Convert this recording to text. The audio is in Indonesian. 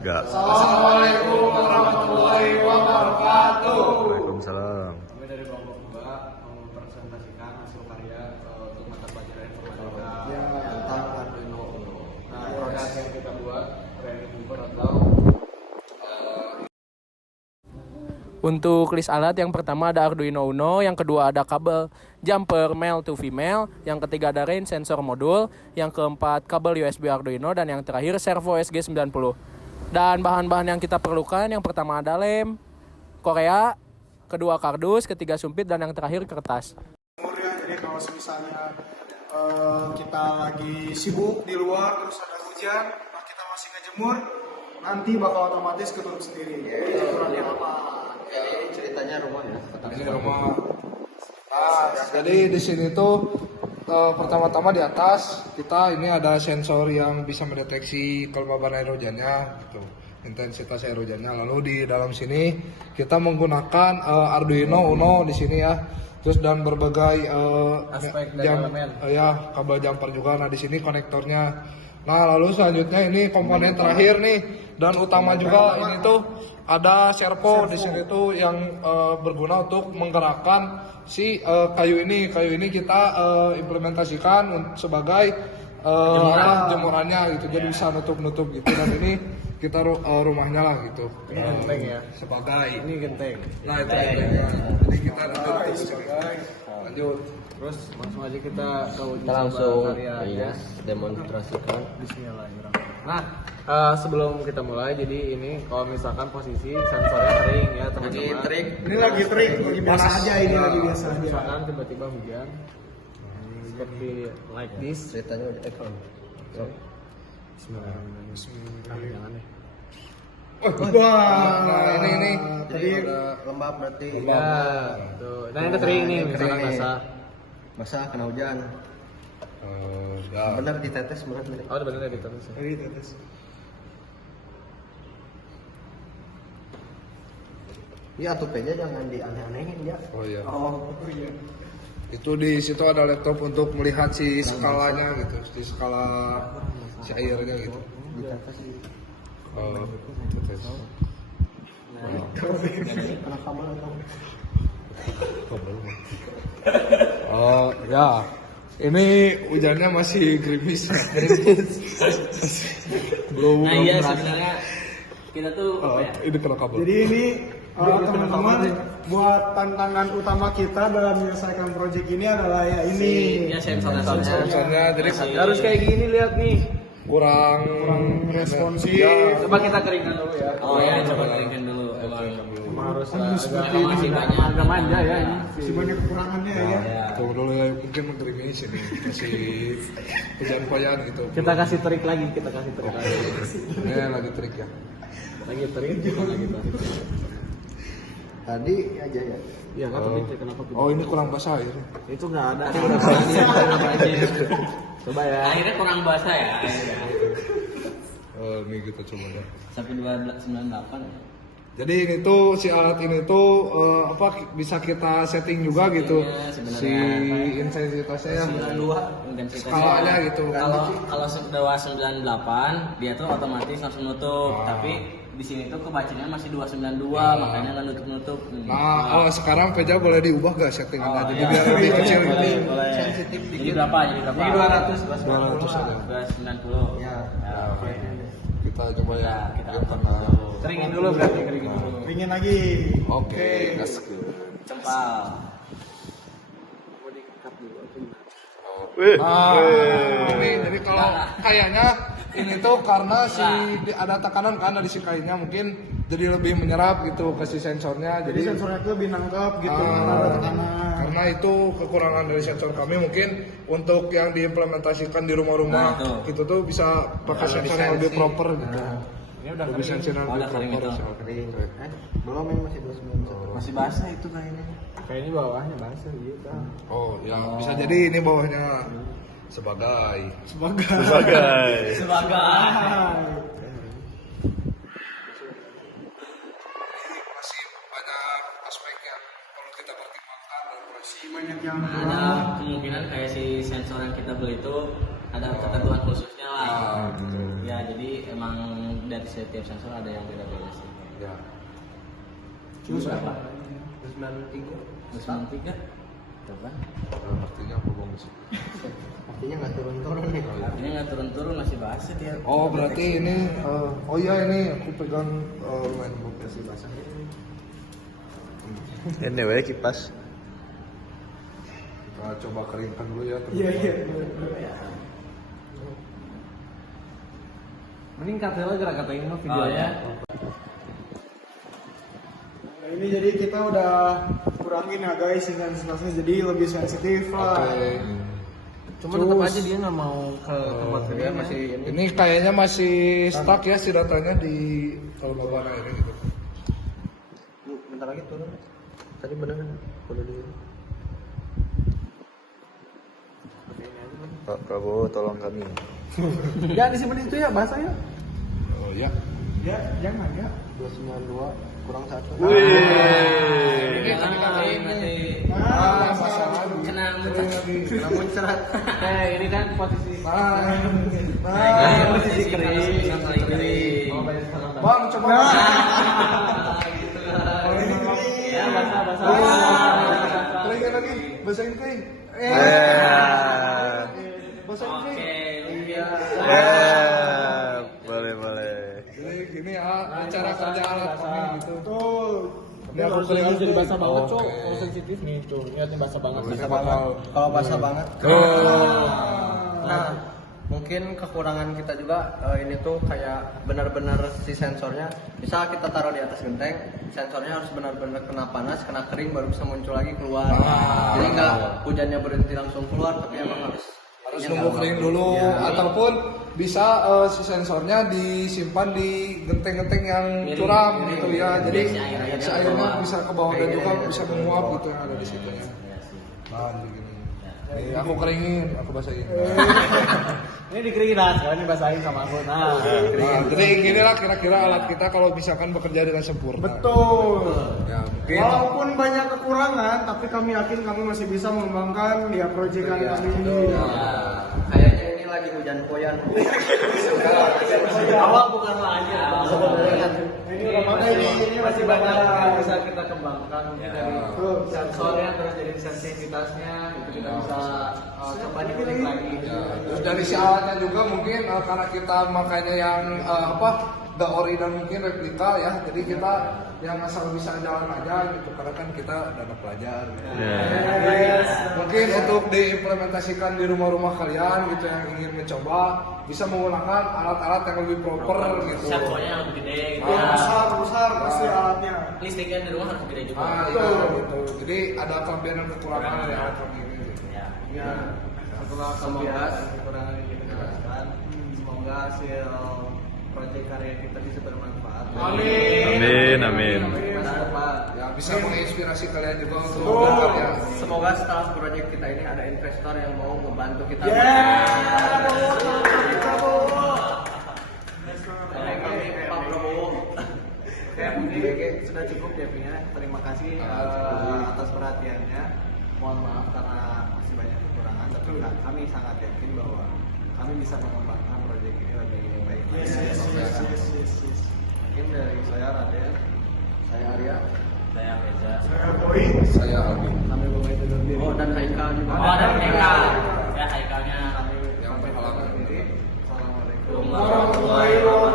Enggak. Assalamualaikum warahmatullahi wabarakatuh. Waalaikumsalam. Kami dari kelompok 2 mau mempresentasikan hasil karya untuk mata pelajaran informatika tentang Arduino Uno. Nah, produk yang kita buat training Uber atau Untuk list alat yang pertama ada Arduino Uno, yang kedua ada kabel jumper male to female, yang ketiga ada range sensor modul, yang keempat kabel USB Arduino, dan yang terakhir servo SG90. Dan bahan-bahan yang kita perlukan, yang pertama ada lem Korea, kedua kardus, ketiga sumpit, dan yang terakhir kertas. Jadi kalau misalnya kita lagi sibuk di luar terus ada hujan, nah kita masih ngejemur, nanti bakal otomatis ketutup sendiri. Jadi aturannya apa? ini ceritanya rumah ya. Ini rumah. Nah, jadi di sini tuh pertama-tama di atas kita ini ada sensor yang bisa mendeteksi kelembaban air hujannya, gitu, intensitas air hujannya. Lalu di dalam sini kita menggunakan Arduino Uno di sini ya. Terus dan berbagai Aspek dan elemen. Ya, kabel jumper juga. Nah, di sini konektornya. Nah, lalu selanjutnya ini komponen terakhir nih dan utama juga ini tuh ada servo di sini tuh yang berguna untuk menggerakkan si kayu ini. Kayu ini kita implementasikan sebagai jemurannya gitu. Jadi bisa nutup-nutup gitu, dan ini kita rumahnya lah gitu. Ini genteng ya. Sebagai Ini genteng. nah itu gentengnya. Jadi kita lanjut. Terus langsung aja kita ke uji Kita langsung coba karyanya. demonstrasikan. Bismillahirrahmanirrahim. Nah, sebelum kita mulai, jadi ini kalau misalkan posisi sensornya kering ya teman-teman. Ini lagi trik, lagi biasa aja ini lagi biasa aja. Misalkan tiba-tiba hujan, seperti like this. Ceritanya udah ekran. Bismillahirrahmanirrahim. Jangan deh. Wah, ini Jadi udah lembab berarti. Ya, tuh. Nah ini kering nih, misalkan basah. Basah kena hujan. Bener ditetes bener. Oh, bener ya ditetes. Ini tetes. Iya tuh aja jangan dianeh-anehin ya. Oh iya. Oh, iya. Itu di situ ada laptop untuk melihat si skalanya gitu, si skala si airnya gitu. ditetes di Oh, tetes. kena kabel atau Oh ya, ini hujannya masih gerimis. Belum. Nah iya sebenarnya kita tuh apa ya? Ini kena kabel. Jadi ini teman-teman buat tantangan utama kita dalam menyelesaikan proyek ini adalah ya ini Ya sensornya. Sensornya, jadi Harus kayak gini lihat nih. kurang responsif. Ya, Coba kita keringkan dulu ya. Oh ya coba keringkan dulu. Emang Harus Emang masih banyak. agak manja ya ini. masih banyak kekurangannya ya. Ya. tunggu dulu ya, mungkin menggerimis ini masih hujan-hujan gitu. Kita kasih trik lagi, kita kasih trik lagi. Ini lagi trik ya. Lagi trik, lagi trik. tadi aja ya. Iya, kan tadi kenapa Oh, ini kurang basah ya. itu nggak ada. Kenapa aja? Coba ya. Akhirnya kurang basah ya. Akhirnya. Ini kita coba ya. Sampai 1298. Jadi ini tuh si alat ini tuh bisa kita setting juga gitu. Iya, sebenarnya. Si intensitasnya ya. 92 Skalanya gitu. Kalau setelah 98 dia tuh otomatis langsung nutup. Tapi di sini tuh kebacanya masih 292, makanya nggak nutup-nutup. Nah, sekarang Peja boleh diubah gak settingannya? Jadi iya. biar lebih kecil Boleh, gitu. boleh. Sensitif Jadi dikit. berapa? Jadi berapa? Jadi 200. 200 ada. 290. Ya. Oke. Kita coba ya. Kita atur dulu. Keringin dulu berarti, keringin dulu. Ingin lagi. Oke. Cempal. Ini jadi kalau kayaknya ini tuh karena ada tekanan kan dari si kayunya, mungkin jadi lebih menyerap gitu ke si sensornya. Jadi sensornya itu lebih nangkep gitu karena ada tekanan. Karena itu kekurangan dari sensor kami, mungkin untuk yang diimplementasikan di rumah-rumah Nah, itu tuh bisa pakai sensor yang lebih proper gitu. Ini udah Lebih sensor yang Oh, lebih udah kering proper. itu. Kering. Belum ini masih 29. masih basah itu kayaknya. Kayaknya bawahnya basah gitu. Oh ya, bisa jadi ini bawahnya sebagai Sebagai. masih banyak aspek yang perlu kita pertimbangkan dalam operasi. Banyak yang Ada kemungkinan kayak si sensor yang kita beli itu ada ketentuan khususnya lah. Ya jadi emang dari setiap sensor ada yang beda-beda sih. Ya. Terus berapa? 93. 93. Coba. Artinya apa bang? Artinya nggak turun-turun nih. Artinya nggak turun-turun masih basah dia. Oh berarti ini, oh iya ini aku pegang lumayan sih basah. Ini wae kipas. Kita coba keringkan dulu ya. Iya. Meningkat ya gerak kata ini mah videonya. Nah, ini jadi kita udah kurangin ya guys intensitasnya jadi lebih sensitif lah. Oke. Cuma tetap aja dia nggak mau ke tempat kerja masih Ini kayaknya masih stuck ya si datanya di Bawara ini gitu. Bentar lagi turun. Tadi beneran udah di. Pak Prabowo tolong kami. Ya disimpan itu ya bahasa ya. Oh iya. Ya, jangan ya. 292 kurang 1. Ini nanti Masalah kena Namun cerat. Ini kan posisi posisi kering. Bang coba. ya bahasa Keringin lagi, basahin kering. Basahin kering. Boleh. Jadi gini ya cara kerja alat kami gitu. Betul. Ini aku keringin jadi basah banget cok. Oke. Kalau sensitif nih tuh, lihat nih basah banget. Bisa bakal. Kalau basah banget. Nah, mungkin kekurangan kita juga ini tuh kayak benar-benar si sensornya bisa kita taruh di atas genteng, sensornya harus benar-benar kena panas, kena kering baru bisa muncul lagi keluar. Jadi nggak hujannya berhenti langsung keluar, tapi emang harus Nunggu kering dulu ataupun bisa si sensornya disimpan di genteng-genteng yang curam gitu ya. Jadi si airnya bisa ke bawah dan juga bisa menguap gitu yang ada di situ ya. Nah, begini. Nih, aku keringin, aku basahin. Ini dikeringin lah, sekarang ini basahin sama aku. Nah, Nah, jadi inilah kira-kira alat kita kalau misalkan bekerja dengan sempurna. Betul. Ya, mungkin. Walaupun banyak kekurangan, tapi kami yakin kami masih bisa mengembangkan ya proyekan kami ini. kayaknya ini lagi hujan koyan. awal bukan aja. Ini Masih banyak yang bisa kita kembangkan mungkin dari Betul. sensornya terus dari sensitivitasnya itu kita bisa coba dikulik lagi. Terus dari si alatnya juga mungkin karena kita makanya yang nggak ori dan mungkin replika ya, jadi kita yang asal bisa jalan aja gitu karena kan kita dana pelajar. Gitu. Mungkin untuk diimplementasikan di rumah-rumah kalian gitu yang ingin mencoba bisa menggunakan alat-alat yang lebih proper gitu. Servonya lebih gede gitu. besar pasti alatnya. Listriknya di rumah harus gede juga. Iya gitu. Jadi ada kelebihan dan kekurangan dari alat kami ini. Gitu. Ya, setelah kelebihan dan kekurangan yang kita jelaskan, semoga hasil proyek karya kita bisa bermanfaat. Amin. Masa depan. Ya bisa menginspirasi kalian juga untuk Betul. berkarya. Semoga setelah proyek kita ini ada investor yang mau membantu kita. Kami Pak Prabowo. Oke, mungkin sudah cukup ya punya. Terima kasih atas perhatiannya. Mohon maaf karena masih banyak kekurangan, tapi kami sangat yakin bahwa kami bisa mengembangkan proyek ini lebih baik. Mungkin dari saya Raden, Saya Arya. Saya Reza. Saya Albi. kami pamit undur diri. Oh, dan Haikal juga. Oh, dan Haikal. Ya, Haikalnya. Kami Yang berhalangan. diri. Assalamualaikum Warahmatullahi wabarakatuh.